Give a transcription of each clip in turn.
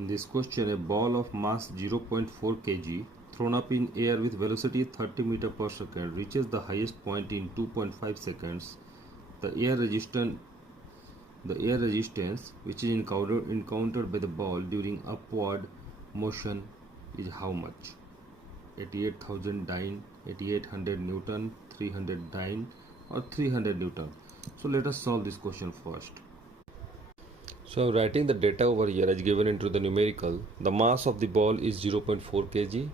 In this question, a ball of mass 0.4 kg thrown up in air with velocity 30 meter per second reaches the highest point in 2.5 seconds. The air resistance which is encountered by the ball during upward motion is how much? 88,000 dyne, 8800 Newton, 300 dyne or 300 Newton. So let us solve this question first. So I'm writing the data over here as given into the numerical. The mass of the ball is 0.4 kg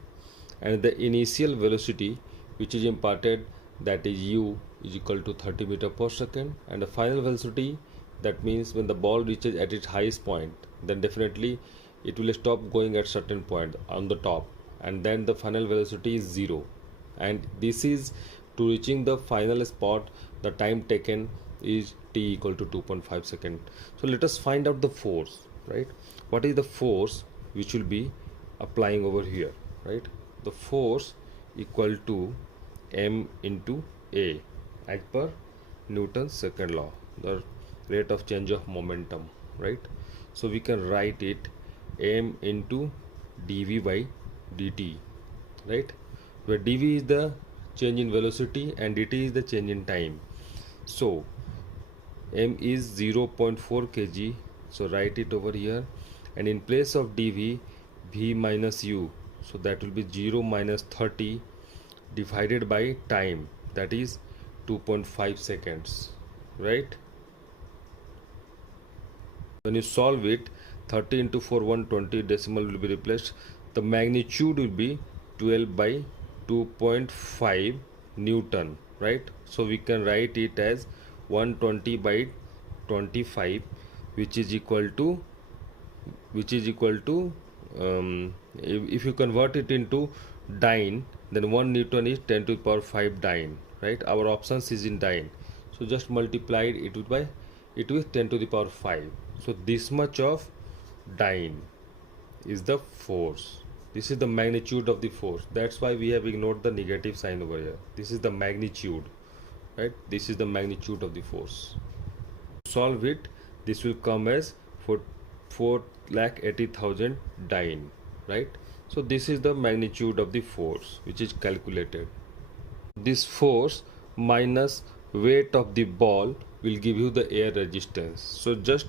and the initial velocity which is imparted, that is u, is equal to 30 meter per second, and the final velocity, that means when the ball reaches at its highest point, then definitely it will stop going at certain point on the top, and then the final velocity is 0, and this is to reaching the final spot. The time taken is t equal to 2.5 seconds. So let us find out the force, right? What is the force which will be applying over here, right? The force equal to m into a as per Newton's second law, the rate of change of momentum, right? So we can write it m into dv by dt, right? Where dv is the change in velocity and dt is the change in time. So m is 0.4 kg, so write it over here, and in place of dv, v minus u, so that will be 0 minus 30 divided by time, that is 2.5 seconds, right? When you solve it, 30 into 4 120, decimal will be replaced. The magnitude will be 12 by 2.5 Newton, right? So we can write it as 120 by 25, which is equal to if you convert it into dyne, then 1 Newton is 10 to the power 5 dyne, right? Our options is in dyne, so just multiply it with 10 to the power 5. So this much of dyne is the force. This is the magnitude of the force. That's why we have ignored the negative sign over here. This is the magnitude, right? This is the magnitude of the force. Solve it, this will come as 4,80,000 dyne, right? So this is the magnitude of the force which is calculated. This force minus weight of the ball will give you the air resistance. So just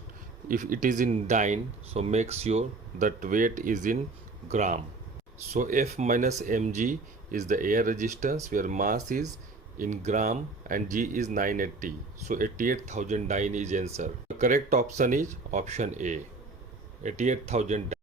if it is in dyne, so make sure that weight is in gram. So F minus mg is the air resistance, where mass is in gram and g is 980. So 88,000 dyne is answer. The correct option is option A, 88,000 dyne.